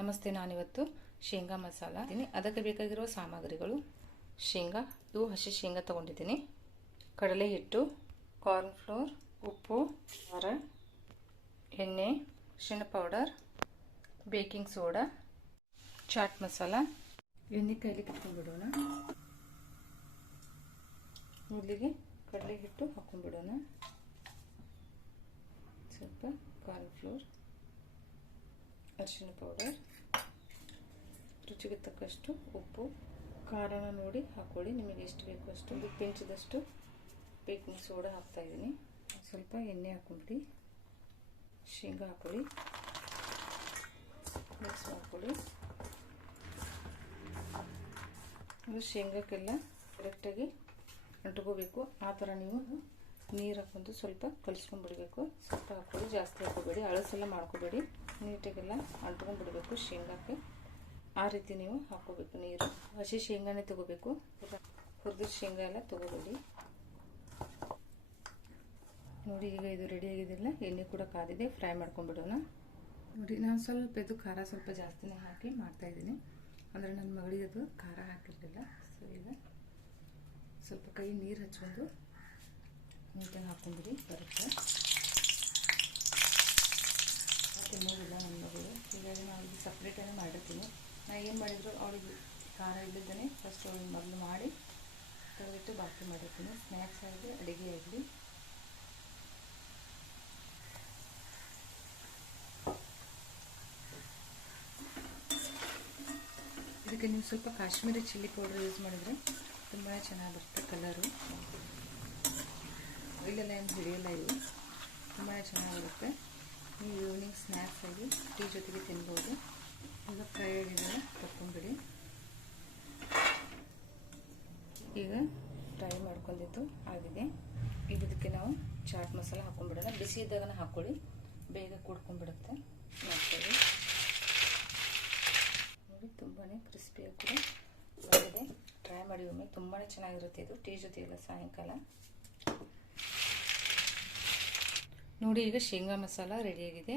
ನಮಸ್ತೆ, ನಾನಿವತ್ತು ಶೇಂಗಾ ಮಸಾಲ ಇದ್ದೀನಿ. ಅದಕ್ಕೆ ಬೇಕಾಗಿರುವ ಸಾಮಗ್ರಿಗಳು: ಶೇಂಗಾ, ಇವು ಹಸಿ ಶೇಂಗಾ ತೊಗೊಂಡಿದ್ದೀನಿ, ಕಡಲೆ ಹಿಟ್ಟು, ಕಾರ್ನ್ ಫ್ಲೋರ್, ಉಪ್ಪು, ಖಾರ, ಎಣ್ಣೆ, ಅರಿಶಿಣ powder, baking soda, chaat masala. ಎಣ್ಣೆ ಕೈಲಿ ಇಟ್ಕೊಂಡ್ಬಿಡೋಣ. ಮೊದಲಿಗೆ ಕಡಲೆ ಹಿಟ್ಟು ಹಾಕೊಂಡ್ಬಿಡೋಣ. ಸ್ವಲ್ಪ ಕಾರ್ನ್ ಫ್ಲೋರ್, ಅರಿಶಿಣ ಪೌಡರ್, ರುಚಿಗೆ ತಕ್ಕಷ್ಟು ಉಪ್ಪು, ಖಾರನ ನೋಡಿ ಹಾಕೊಳ್ಳಿ, ನಿಮಗೆ ಎಷ್ಟು ಬೇಕು ಅಷ್ಟು. ಪಿಂಚದಷ್ಟು ಬೇಕಿಂಗ್ ಸೋಡಾ ಹಾಕ್ತಾಯಿದ್ದೀನಿ. ಸ್ವಲ್ಪ ಎಣ್ಣೆ ಹಾಕೊಂಡ್ಬಿಡಿ, ಶೇಂಗಾ ಹಾಕೊಳ್ಳಿ, ಮಿಕ್ಸ್ ಮಾಡ್ಕೊಳ್ಳಿ. ಅದು ಶೇಂಗಾಕ್ಕೆಲ್ಲ ಕರೆಕ್ಟಾಗಿ ಅಂಟ್ಕೋಬೇಕು. ಆ ಥರ ನೀವು ನೀರು ಹಾಕೊಂಡು ಸ್ವಲ್ಪ ಕಲಿಸ್ಕೊಂಡ್ಬಿಡ್ಬೇಕು. ಸ್ವಲ್ಪ ಹಾಕೊಳ್ಳಿ, ಜಾಸ್ತಿ ಹಾಕೋಬೇಡಿ, ಅಳಸೆಲ್ಲ ಮಾಡ್ಕೋಬೇಡಿ, ನೀಟಾಗೆಲ್ಲ ಅಂಟ್ಕೊಂಡ್ಬಿಡ್ಬೇಕು ಶೇಂಗಾಕ್ಕೆ. ಆ ರೀತಿ ನೀವು ಹಾಕೋಬೇಕು ನೀರು. ಹಸಿ ಶೇಂಗಾನೇ ತೊಗೋಬೇಕು, ಹುರಿದ ಶೇಂಗಾ ಎಲ್ಲ ತೊಗೋಬೇಡಿ. ನೋಡಿ, ಈಗ ಇದು ರೆಡಿ ಆಗಿದೆಲ್ಲ. ಎಣ್ಣೆ ಕೂಡ ಕಾದಿದೆ, ಫ್ರೈ ಮಾಡ್ಕೊಂಡ್ಬಿಡೋಣ. ನೋಡಿ, ನಾನು ಸ್ವಲ್ಪ ಇದು ಖಾರ ಸ್ವಲ್ಪ ಜಾಸ್ತಿನೇ ಹಾಕಿ ಮಾಡ್ತಾಯಿದ್ದೀನಿ, ಅಂದರೆ ನನ್ನ ಮಗಳಿಗೆ ಅದು ಖಾರ ಹಾಕಿರಲಿಲ್ಲ. ಸೊ ಈಗ ಸ್ವಲ್ಪ ಕೈ ನೀರು ಹಚ್ಕೊಂಡು ನೀಟಾಗಿ ಹಾಕ್ಕೊಂಡ್ಬಿಡಿ, ಬರುತ್ತೆ. ತಿನ್ನೋದಿಲ್ಲ ನನ್ನ ಮಗಳು, ಹೀಗಾಗಿ ನಾನು ಅವಳಿಗೆ ಸಪ್ರೇಟಾಗಿ ಮಾಡಿರ್ತೀನಿ. ನಾನು ಏನು ಮಾಡಿದ್ರು ಅವಳಿಗೆ ಖಾರ ಇಲ್ಲದೇ ಫಸ್ಟ್ ಅವಳಿಗೆ ಮೊದಲು ಮಾಡಿ ತೆಗೆದಿಟ್ಟು ಬಾಕಿ ಮಾಡಿರ್ತೀನಿ. ಸ್ನ್ಯಾಕ್ಸ್ ಆಗಲಿ ಅಡುಗೆ ಆಗಲಿ. ಇದಕ್ಕೆ ನೀವು ಸ್ವಲ್ಪ ಕಾಶ್ಮೀರಿ ಚಿಲ್ಲಿ ಪೌಡರ್ ಯೂಸ್ ಮಾಡಿದರೆ ತುಂಬಾ ಚೆನ್ನಾಗಿ ಬರುತ್ತೆ ಕಲರು. ಇಲ್ಲೆಲ್ಲ ಏನು ಹಿಡಿಯಲ್ಲ, ಇವು ತುಂಬಾ ಚೆನ್ನಾಗಿರುತ್ತೆ. ನೀವು ಈವ್ನಿಂಗ್ ಸ್ನ್ಯಾಕ್ಸ್ ಆಗಿ ಟೀ ಜೊತೆಗೆ ತಿನ್ಬೋದು. ಈಗ ಫ್ರೈ ಆಗಿದೆಲ್ಲ ತಕ್ಕೊಂಬಿಡಿ. ಈಗ ಫ್ರೈ ಮಾಡ್ಕೊಂಡಿದ್ದು ಆಗಿದೆ. ಈಗ ಇದಕ್ಕೆ ನಾವು ಚಾಟ್ ಮಸಾಲ ಹಾಕ್ಕೊಂಡ್ಬಿಡೋಣ. ಬಿಸಿ ಇದ್ದಾಗನೇ ಹಾಕ್ಕೊಳ್ಳಿ, ಬೇಗ ಕುಡ್ಕೊಂಡ್ಬಿಡುತ್ತೆ. ಮಾಡ್ಕೊಳ್ಳಿ. ನೋಡಿ, ತುಂಬಾ ಕ್ರಿಸ್ಪಿಯಾಗಿ ಕೂಡ ಬಂದಿದೆ. ಟ್ರೈ ಮಾಡಿ ಒಮ್ಮೆ, ತುಂಬಾ ಚೆನ್ನಾಗಿರುತ್ತೆ ಇದು ಟೀ ಜೊತೆ ಎಲ್ಲ ಸಾಯಂಕಾಲ. ನೋಡಿ, ಈಗ ಶೇಂಗಾ ಮಸಾಲ ರೆಡಿಯಾಗಿದೆ.